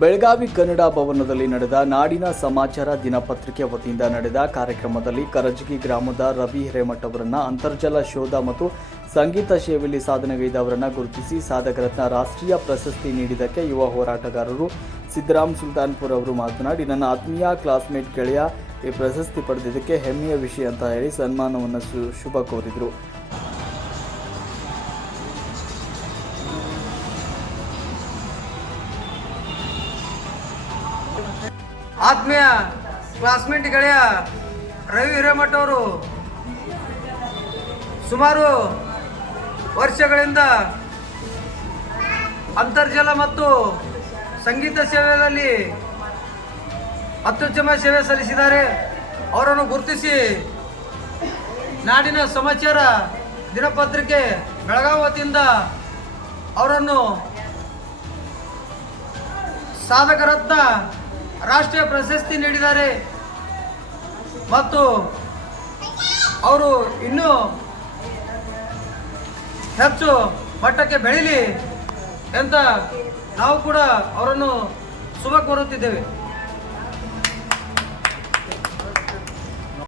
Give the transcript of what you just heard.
ಬೆಳಗಾವಿ ಕನ್ನಡ ಭವನದಲ್ಲಿ ನಡೆದ ನಾಡಿನ ಸಮಾಚಾರ ದಿನಪತ್ರಿಕೆ ವತಿಯಿಂದ ನಡೆದ ಕಾರ್ಯಕ್ರಮದಲ್ಲಿ ಕರಜಗಿ ಗ್ರಾಮದ ರವಿ ಹಿರೇಮಠ್ ಅವರನ್ನ ಅಂತರ್ಜಲ ಶೋಧ ಮತ್ತು ಸಂಗೀತ ಸೇವೆಯಲ್ಲಿ ಸಾಧನೆಗೈದವರನ್ನ ಗುರುತಿಸಿ ಸಾಧಕರತ್ನ ರಾಷ್ಟ್ರೀಯ ಪ್ರಶಸ್ತಿ ನೀಡಿದ್ದಕ್ಕೆ ಯುವ ಹೋರಾಟಗಾರರು ಸಿದ್ದರಾಮ್ ಸುಲ್ತಾನ್ಪುರ್ ಅವರು ಮಾತನಾಡಿ, ನನ್ನ ಆತ್ಮೀಯ ಕ್ಲಾಸ್ಮೇಟ್ ಗೆಳೆಯ ಈ ಪ್ರಶಸ್ತಿ ಪಡೆದಿದ್ದಕ್ಕೆ ಹೆಮ್ಮೆಯ ವಿಷಯ ಅಂತ ಹೇಳಿ ಸನ್ಮಾನವನ್ನು ಶುಭ ಕೋರಿದರು. ಆತ್ಮೀಯ ಕ್ಲಾಸ್ಮೇಟ್ ಗೆಳೆಯ ರವಿ ಹಿರೇಮಠ ಅವರು, ಸುಮಾರು ವರ್ಷಗಳಿಂದ ಅಂತರ್ಜಲ ಮತ್ತು ಸಂಗೀತ ಸೇವೆಯಲ್ಲಿ ಅತ್ಯುತ್ತಮ ಸೇವೆ ಸಲ್ಲಿಸಿದ್ದಾರೆ. ಅವರನ್ನು ಗುರುತಿಸಿ ನಾಡಿನ ಸಮಾಚಾರ ದಿನಪತ್ರಿಕೆ ಬೆಳಗಾವತಿಯಿಂದ ಅವರನ್ನು ಸಾಧಕರತ್ನ ರಾಷ್ಟ್ರೀಯ ಪ್ರಶಸ್ತಿ ನೀಡಿದ್ದಾರೆ. ಮತ್ತು ಅವರು ಇನ್ನೂ ಹೆಚ್ಚು ಮಟ್ಟಕ್ಕೆ ಬೆಳೀಲಿ ಅಂತ ನಾವು ಕೂಡ ಅವರನ್ನು ಶುಭ ಕೋರುತ್ತಿದ್ದೇವೆ.